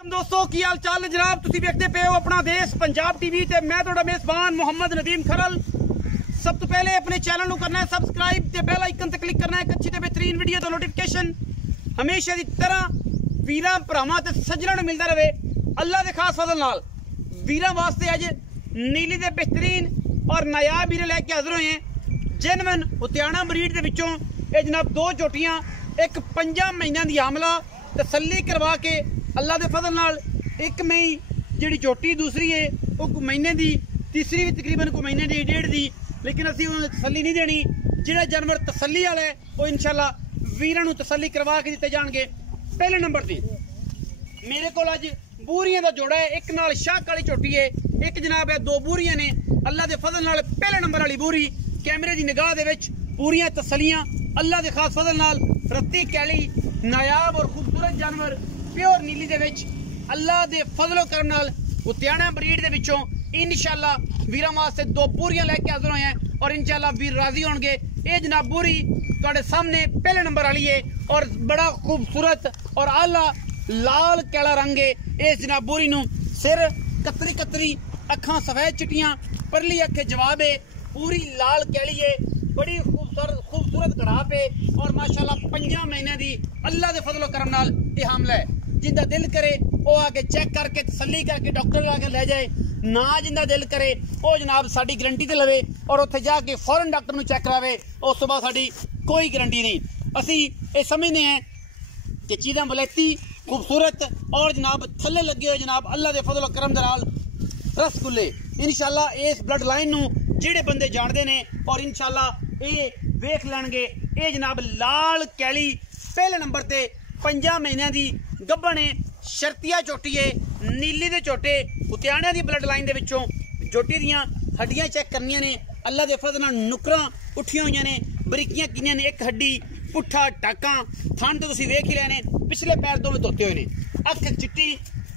दोस्तों की हाल चाल जनाब, तुसीं देखते पे हो अपना देश पंजाब टीवी ते मैं तुहाडा मेज़बान मोहम्मद नदीम खरल। सब तो पहले अपने चैनल को करना है सबसक्राइब ते बेल आइकन ते क्लिक करना है। एक अच्छी ते बेहतरीन वीडियो तो नोटिफिकेशन हमेशा की तरह वीरां भरावां ते सज्जणां नूं मिलदा रहे अल्लाह दे खास फजल नाल। वीरां वास्ते अज नीली दे बेहतरीन और नायाब हीरे लैके हाजिर होए हैं। जेनवन उतियाना ब्रीड दे विचों ये जनाब दो झोटियां, एक 5 महीनों की आमला तसल्ली करवा के अल्लाह के फजल नाल एक मई जी झोटी, दूसरी है वो महीने की, तीसरी भी तकरीबन को महीने की, 1.5 दी। लेकिन असी उन्हें तसल्ली नहीं देनी। जिहड़ा जानवर तसल्ली वाला है वो इंशाल्लाह वीरां नूं तसल्ली करवा के दिते जाणगे। पहले नंबर ते मेरे को अज बूरियां का जोड़ा है, एक नाल शाह काली झोटी है, एक जनाब है 2 बूरियां ने। अल्लाह के फजल नाल पहले नंबर वाली बूरी कैमरे की निगाह दे विच पूरियां तसल्लियां अल्लाह के खास फजल नाल। रत्ती कैली नायाब और खूबसूरत जानवर प्योर नीली दे विच अल्लाह दे फजलो करम नाल उतियाना ब्रीड दे विचों इंशाल्लाह वीरां वास्ते 2 बूरियां लैके हाजिर होए हैं और इंशाल्लाह वीर राजी होणगे। ये जनाब बूरी तुहाडे सामने पहले नंबर वाली है और बड़ा खूबसूरत और आला लाल कैला रंग है। इस जनाब बूरी नूं सिर कतरी कतरी, अखां सफेद चिट्टियां, परली अखे जवाब है, पूरी लाल कैली है, बड़ी खूबसूरत कड़ाप है और माशाल्लाह 5 महीने की अल्लाह के फजलो करम नाल ये हामला है। जिंदा दिल करे वो आके चेक करके तसल्ली करके डॉक्टर आके ले जाए, ना जिंदा दिल करे वो जनाब साडी गारंटी ते लवे और उत्थे जाके फौरन डॉक्टर नूं चेक करावे। उस तो बाद साडी कोई गारंटी नहीं। असी ये समझते हैं कि चीज़ां वलैती खूबसूरत और जनाब थले लगे हुए जनाब अल्लाह के फजलो करम दे नाल रसगुल्ले इंशाल्लाह इस ब्लड लाइन नूं जिहड़े बंदे जानते हैं और इंशाल्लाह ये वेख लैणगे। ये जनाब लाल कैली पहले नंबर ते 5 महीनों की गब्बन है, शर्तिया झोटी है, नीली दे झोटे उतियाने की ब्लड लाइन दे विचों। झोटी दियां हड्डियां चेक करनियां ने, अल्लाह के फजल नाल नुकरां उठियां होईयां ने, बरीकियां किनियां ने, एक हड्डी पुट्ठा टाका थन तो तुसीं वेख ही रहे, पिछले पैर दोवें धोते हुए ने, अख चिट्टी,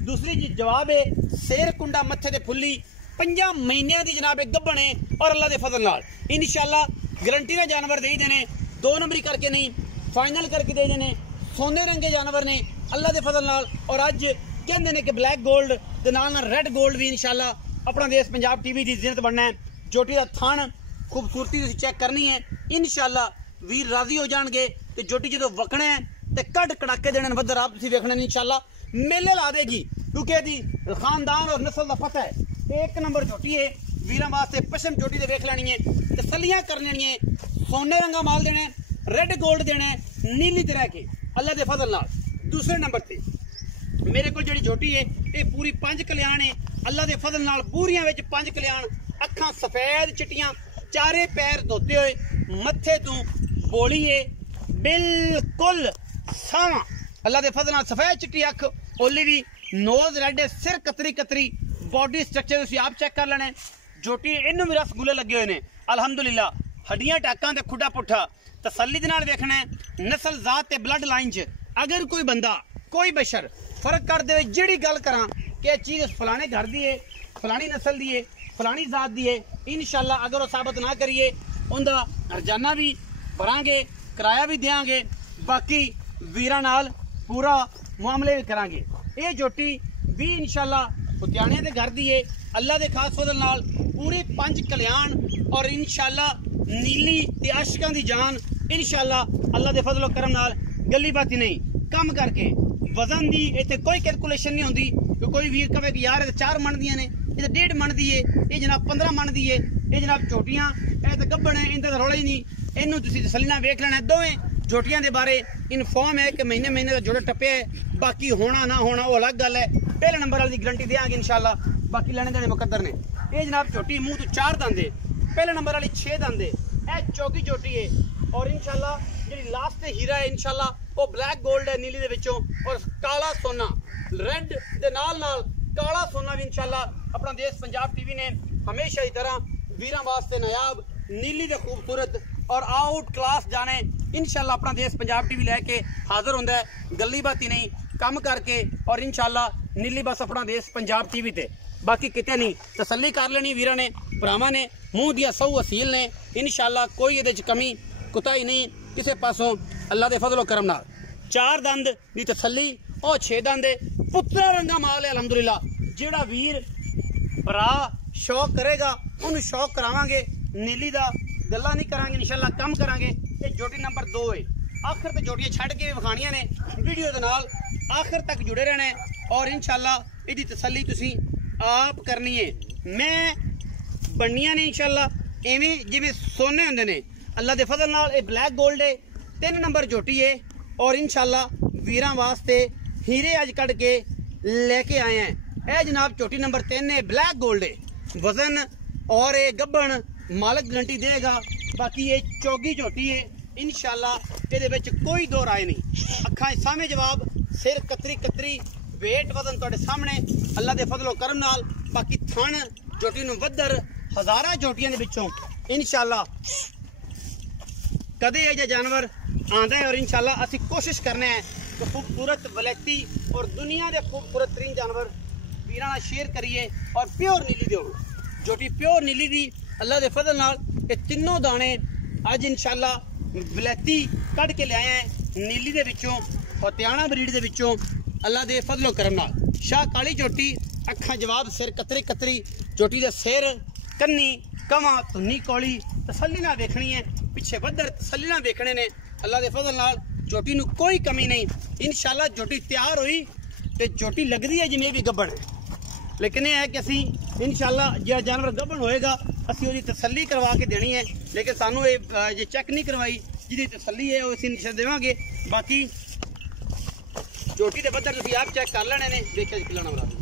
दूसरी जी जवाब है, सिर कुंडा मत्थे ते फुल्ली, 5 महीनों की जनाब गब्बन है और अल्लाह के फजल नाल इंशाल्लाह गारंटी ने जानवर दे देने, 2 नंबरी करके नहीं फाइनल करके दे देने। सोने रंगे जानवर ने अल्लाह के फजल नाल और अज कहते हैं कि ब्लैक गोल्ड के नाल रेड गोल्ड भी इंशाल्लाह अपना देश पंजाब टीवी की जिन्नत बनना है। झोटी का थान खूबसूरती तुसीं चेक करनी है, इंशाल्लाह वीर राजी हो जाएंगे। तो झोटी जो वकना है तो कट कड़ाके देने वधर आप तुसीं वेखने इंशाल्लाह मेले ला देगी, क्योंकि यदि खानदान और नस्ल का पता है। 1 नंबर झोटी है, वीरां वास्ते पशम झोटी से वेख लैनी है, तसल्लियां कर लैनी है, सोने रंगा माल देना, रेड गोल्ड देना, नीली तरह के अल्लाह के फजल नाल। दूसरे नंबर पे मेरे को जी झोटी है ये पूरी 5 कल्याण है अल्लाह के फजल नाल। बूरियां विच 5 कल्याण, अखां सफेद चिट्टियां, चारे पैर धोते हुए, मत्थे तू बोली है, बिल्कुल सावा अल्लाह के फजल नाल, सफेद चिट्टी अख, ओली भी, नोज रेड है, सिर कतरी कतरी, बॉडी स्ट्रक्चर तुसीं आप चेक कर लेना। झोटी इनू भी रसगुल्ले लगे हुए हैं अलहमदुलिल्लाह, हड्डियां टाकां ते खुडा पुट्ठा, तसल्ली दे नाल वेखना है। नस्ल जात ते ब्लड लाइन च अगर कोई बंदा कोई बशर फर्क कर दे, जिहड़ी गल करां कि यह चीज़ फलाने घर दी है, फलानी नस्ल दी है, फलानी जात दी है, इंशाल्लाह अगर वो साबित ना करिए उनका हरजाना भी भरांगे, किराया भी देंगे, बाकी वीरां नाल पूरा मामले भी करांगे। ये झोटी भी इंशाल्लाह उतियाने के घर दी है अल्लाह के खास फजल नाल, पूरे 5 कल्याण और इंशाल्लाह नीली ते आशिकां दी जान इंशाल्लाह अल्लाह के फजलो करम नाल। गली बाती नहीं कम करके वजन दी इतने कोई कैलकुलेशन नहीं होती कि कोई वीर कहे कि यार 4 मन दियां ने, ये 1.5 मन दी है, ये जनाब 15 मन दी है, ये जनाब झोटियां ये तो गब्बन है, इनका रौला ही नहीं। इनू तुसीं तसल्ली नाल वेख लेना। दोवें झोटियां के बारे इनफॉर्म है कि महीने का जोड़ा टप्पे है, बाकी होना ना होना वो अलग गल है। पहले नंबर वाली गारंटी देंगे इंशाल्लाह, बाकी लेने देने मुकद्दर ने। ये जनाब झोटी मूँह तो 4 दंद है, पहले नंबर वाली 6 दंद है, यह चौकी झोटी है और इंशाल्लाह जी लास्ट हीरा है इंशाल्लाह वो ब्लैक गोल्ड है नीली दे विचों और काला सोना रेड दे नाल नाल काला सोना भी इंशाल्लाह अपना देश पंजाब टीवी ने हमेशा की तरह वीरां वास्ते नायाब नीली दे खूबसूरत और आउट क्लास जाने इंशाल्लाह अपना देश पंजाब टीवी लैके हाजिर होंदा है। गली बाती नहीं कम करके और इंशाल्लाह नीली बस अपना देश पंजाब टीवी ते, बाकी किते नहीं। तसल्ली कर लेनी वीरां ने भरावां ने, मूँह दियां सौ असील ने इंशाल्लाह, कोई इहदे च कमी कुताही नहीं किसी पासों अल्लाह के फजलो करम नाल। 4 दंद की तसल्ली और 6 दंद पुत्रा रंगा माल है अलहमदुलिल्लाह। जेड़ा वीर भरा शौक करेगा उन्हें शौक करावांगे। नीली दा गल्ला नहीं करांगे, इंशाल्लाह कम करांगे। ते जोटी नंबर 2 है। आखिर तक जोटियां छड़ के विखाणियां ने, वीडियो दे नाल आखिर तक जुड़े रहना है और इंशाल्लाह इहदी तसल्ली तुसी आप करनी है। मैं बननियां ने इंशाल्लाह एवें जिवें सोने हुंदे ने। अल्लाह दे फजल नाल ये ब्लैक गोल्ड है, 3 नंबर जोटी है और इंशाल्लाह वीरां वास्ते हीरे अज कढ़ के लेके आए हैं। ए जनाब चोटी नंबर 3 है, ब्लैक गोल्ड है। वजन और ये गब्बन मालिक गारंटी देगा। बाकी ये चौगी झोटी है इंशाल्लाह, ये कोई दो राय नहीं। अखा सामने जवाब, सिर कतरी कतरी, वेट वजन तुहाडे सामने अल्लाह दे फजलो करम नाल। बाकी थन झोटी नूं वधर हज़ारा झोटियां दे विचों इंशाल्लाह कदे ये जानवर आंदा है और इंशाल्लाह असी कोशिश करने हैं कि खूबसूरत वलैती और दुनिया के खूबसूरत तरीन जानवर वीरां नाल शेयर करिए। और प्योर नीली दे जोटी प्योर नीली दी अल्लाह दे फजल नाल ये तीनों दाने अज इंशाल्लाह वलैती कढ़ के ले आए हैं नीली दे विचों और त्याणा ब्रीड दे विचों अल्लाह दे फजलो करम नाल। शाह काली जोटी, अखा जवाब, सिर कतरी कतरी, जोटी दे सिर कन्नी कवा धुनी कौली तसल्ली नाल देखनी है, पिछे बदर तसल्ली नाल देखने ने। अल्लाह दे फजल नाल जोटी नूं कोई कमी नहीं। इंशाल्लाह जोटी तैयार हुई तो जोटी लगती है जिमें भी गब्बन है, लेकिन यह है कि असी इंशाल्लाह जो जानवर गब्बन होएगा असी उसकी तसल्ली करवा के देनी है। लेकिन सानू ये चेक नहीं करवाई जिहदी तसल्ली है वो असी देवांगे। बाकी जोटी के बदर तुसीं आप चेक कर लेने ने, देखिए जी पिलाना बराबर।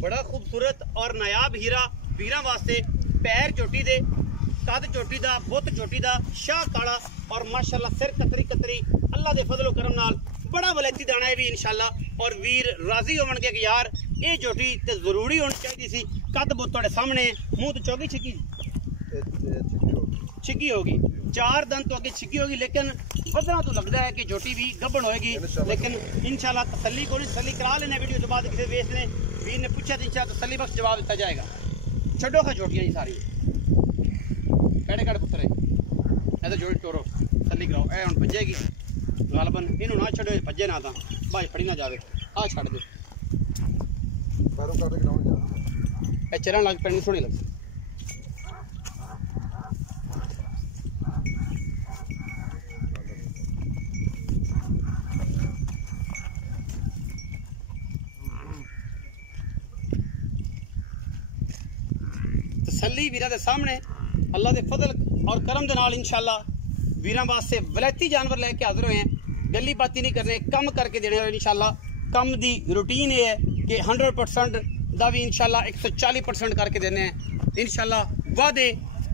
बड़ा खूबसूरत और नायाब हीरा वीरां वास्ते। पैर चोटी दे, कद चोटी दा, बुत चोटी दा, शाह काला और माशाल्लाह सिर कतरी कतरी अल्लाह दे फजलो करम नाल बड़ा वलैती दाना है भी इंशाल्लाह। और वीर राजी होवन के कि यार ये जोटी ते जरूरी होनी चाहिए सी। कद बुत तुहाडे सामने, मुंह तो चौगी छिगी होगी, 4 दंद तो अगे छिगी होगी, लेकिन बदना तो लगता है कि जोटी भी गब्बन होएगी। लेकिन इंशाल्लाह तसल्ली को तसल्ली करा लेने वीडियो के बाद किसी वेस ने वीर ने पूछा तो इंशाल्लाह तसल्ली बख्श जवाब दिता जाएगा। छड्डो खा जोटियां जी सारी कैडे कैडे पुत्तर है तो जोड़ी टोरो तसल्ली कराओ। ए हुण भजेगी गालबन, इन्हू ना छड्डो भजे ना, भाई फड़ी ना जाए। आ छड्ड दो, ए चरण लग पैनी सोहनी लगती। तसल्ली वीरां दे सामने अल्लाह दे फजल और करम दे नाल इंशाल्लाह वीरां वास्ते वलैती जानवर लेके हाजिर हुए हैं। गली बाती नहीं करने, कम करके देने इंशाल्लाह। कम दी रूटीन ये है कि 100% दा भी इंशाल्लाह 140% करके देने हैं इंशाल्लाह। वादे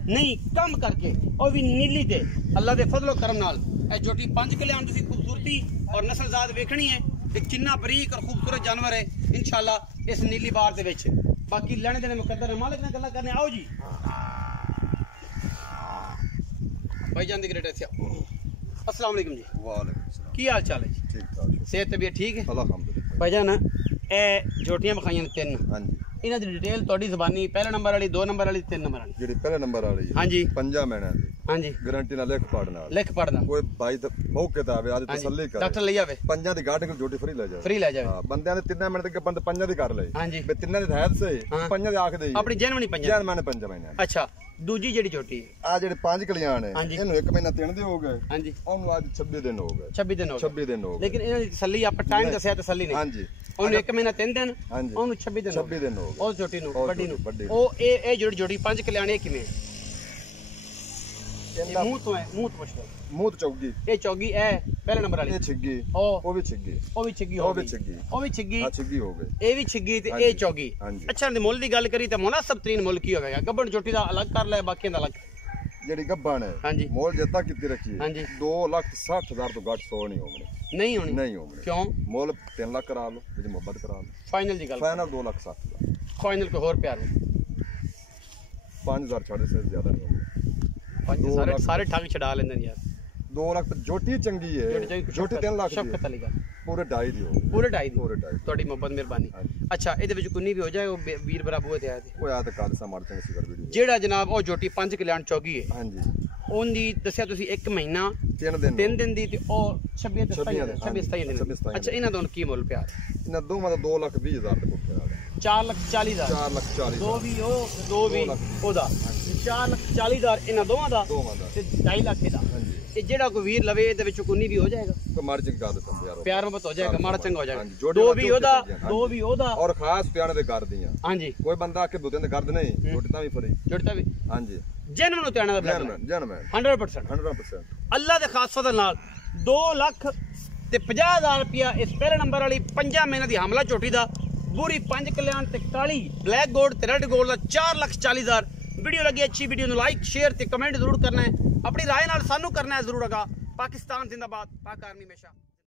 नहीं कम करके और भी नीली दे अल्लाह दे फजलो करम नाल। ए जोटी 5 किले आन तुसीं खूबसूरती और नस्लजात वेखनी है कि कितना बरीक और खूबसूरत जानवर है इंशाल्लाह इस नीली बार दे विच। बाकी लेने देने मुकद्दर है, मालिक ने गल्ला करने। आओ जी भाई जान दी ग्रेट है। अस्सलाम वालेकुम जी। वालेकुम सलाम। की हाल चाल है जी? ठीक ठाक, सेहत तबीयत ठीक है? अल्हम्दुलिल्लाह। भाई जान ए जोटियां बखाइयां 3, हां जी, इन्हां दी डिटेल तोड़ी ज़बानी, पहले नंबर वाली, 2 नंबर वाली, 3 नंबर वाली। जेडी पहले नंबर वाली हां जी 5 महीने दी, हां जी गारंटी ना लिख पढ़ नाल, लिख पढ़दा कोई भाई तो मौके ते आवे आज तसल्ली कर डॉक्टर ले आवे, 5 दी गाड़ी को जोटी फ्री ले जाए, फ्री ले जावे। हां बंदे ने 3 महीने तक बंद 5 दी कर ले। हां जी बे 3 दी हद से 5 दी आख दे अपनी जेनवनी 5 जान मैंने 5 महीने। अच्छा दूजी जेडी जोटी है आ जेडे 5 कलियाण है हां जी, इनु 1 महीना 3 दे हो गए। हां जी ओनु आज 26 दिन हो गए। 26 दिन हो गए, 26 दिन हो गए। लेकिन इन्हां दी तसल्ली आप टाइम दसया तसल्ली नहीं। हां जी ओनु 1 महीना 3 दिन, हां जी ओनु 26 दिन 26 दिन हो गए। ओ जोटी नु बड़ी नु बड़ी ओ ए जोड़ी 5 कल्याणे किवें मुंह तो है, मुंह तो पुछ लो। मुंह तो चौगी, ए चौगी ए पहले नंबर वाली, ये छिग्गी, ओ भी छिग्गी, ओ भी छिग्गी ओ हो भी गई, छिग्गी, ओ भी छिग्गी, हां छिग्गी हो गए। ए भी छिग्गी ते हां ए जी, चौगी। हां जी। अच्छा मोल दी गल करी ते मुनासिब तरीन मुल की होवेगा? गब्बन जोटी दा अलग कर ले, बाकी दा अलग। जेडी गब्बन है हां जी मोल जता कितनी रखी है? हां जी 2,60,000 तो घट 100 नहीं होने, नहीं होनी, नहीं होने। क्यों? मोल 3 लाख करा लो, मुझे मोहब्बत करा लो। फाइनल दी गल, फाइनल 2,60,000, फाइनल को और प्यार 5,000 छाड़े से ज्यादा नहीं होंगे। सारे सारे ठग छड़ा लेंदे यार। 2 ਲੱਖ ਤੇ ਜੋਟੀ ਚੰਗੀ ਹੈ ਜੋਟੀ 3 ਲੱਖ ਦੀ ਸ਼ਫਕਤ ਵਾਲੀ ਗੱਲ ਪੂਰੇ 2.5 ਦੀ ਹੋ ਪੂਰੇ 2.5 ਪੂਰੇ 2.5 ਤੁਹਾਡੀ ਮੁਹੱਬਤ ਮਿਹਰਬਾਨੀ ਅੱਛਾ ਇਹਦੇ ਵਿੱਚ ਕੁੰਨੀ ਵੀ ਹੋ ਜਾਏ ਉਹ ਵੀਰ ਬਰਾ ਬੂਹੇ ਤੇ ਆਇਆ ਤੇ ਉਹ ਆ ਤੇ ਕਾਦਸਾ ਮਾਰ ਚੰਗੀ ਸੀ ਕਰ ਵੀਡੀਓ ਜਿਹੜਾ ਜਨਾਬ ਉਹ ਜੋਟੀ 5 ਕਲਿਆਣ ਚੌਗੀ ਹੈ ਹਾਂਜੀ ਉਹਦੀ ਦੱਸਿਆ ਤੁਸੀਂ 1 ਮਹੀਨਾ 3 ਦਿਨ ਦੀ ਤੇ ਉਹ 26 27 ਦਿਨ ਅੱਛਾ ਇਹਨਾਂ ਦਾ ਕੀ ਮੁੱਲ ਪਿਆ ਇਹਨਾਂ ਦੋਵਾਂ ਦਾ 2,20,000 ਦੇ ਪੁੱਛਿਆ 4,40,000 4,40,000 ਦੋ ਵੀ ਉਹ ਦੋ ਵੀ ਉਹਦਾ 4,40,000 ਇਹਨਾਂ ਦੋਵਾਂ ਦਾ ਤੇ 2.5 ਲੱਖ ਇਹਦਾ ਇਹ ਜਿਹੜਾ ਕੋਈ ਵੀਰ ਲਵੇ ਇਹਦੇ ਵਿੱਚ ਕੁੰਨੀ ਵੀ ਹੋ ਜਾਏਗਾ ਕੋਈ ਮਾਰ ਚੰਗਾ ਦਿੱਤਾ ਯਾਰ ਪਿਆਰ ਮੁਹੱਬਤ ਹੋ ਜਾਏਗਾ ਮਾੜਾ ਚੰਗਾ ਹੋ ਜਾਏਗਾ ਦੋ ਵੀ ਉਹਦਾ ਔਰ ਖਾਸ ਪਿਆਣੇ ਦੇ ਕਰਦੀਆਂ ਹਾਂਜੀ ਕੋਈ ਬੰਦਾ ਕਿ ਦੁੱਧਾਂ ਦੇ ਕਰਦ ਨਹੀਂ ਜੁੜਤਾ ਵੀ ਫਰੀ ਜੁੜਤਾ ਵੀ ਹਾਂਜੀ ਜਨਮ ਨੂੰ ਤਿਆਣਾ ਦਾ ਜਨਮ 100% ਅੱਲਾ ਦੇ ਖਾਸ ਫਜ਼ਲ ਨਾਲ 2 ਲੱਖ ਤੇ 50,000 ਰੁਪਇਆ ਇਸ ਪਹਿਲੇ ਨੰਬਰ ਵਾਲੀ 5 ਮਹੀਨੇ ਦੀ ਹਮਲਾ ਝੋਟੀ ਦਾ ਪੂਰੀ 5 ਕਲਿਆਣ ਤੇ ਕਾਲੀ ਬਲੈਕ ਗੋਲਡ ਤੇ ਰੈੱਡ ਗੋਲਡ ਦਾ 4,40,000 ਵੀਡੀਓ ਲੱਗੀ ਅੱਛੀ ਵੀਡੀਓ ਨੂੰ ਲਾਈਕ ਸ਼ੇਅਰ ਤੇ ਕਮੈਂਟ ਜ਼ਰੂਰ ਕਰਨਾ ਹੈ ਆਪਣੀ ਰਾਏ ਨਾਲ ਸਾਨੂੰ ਕਰਨਾ ਹੈ ਜ਼ਰੂਰ ਅਗਾ ਪਾਕਿਸਤਾਨ ਜ਼ਿੰਦਾਬਾਦ ਪਾਕ ਆਰਮੀ ਹਮੇਸ਼ਾ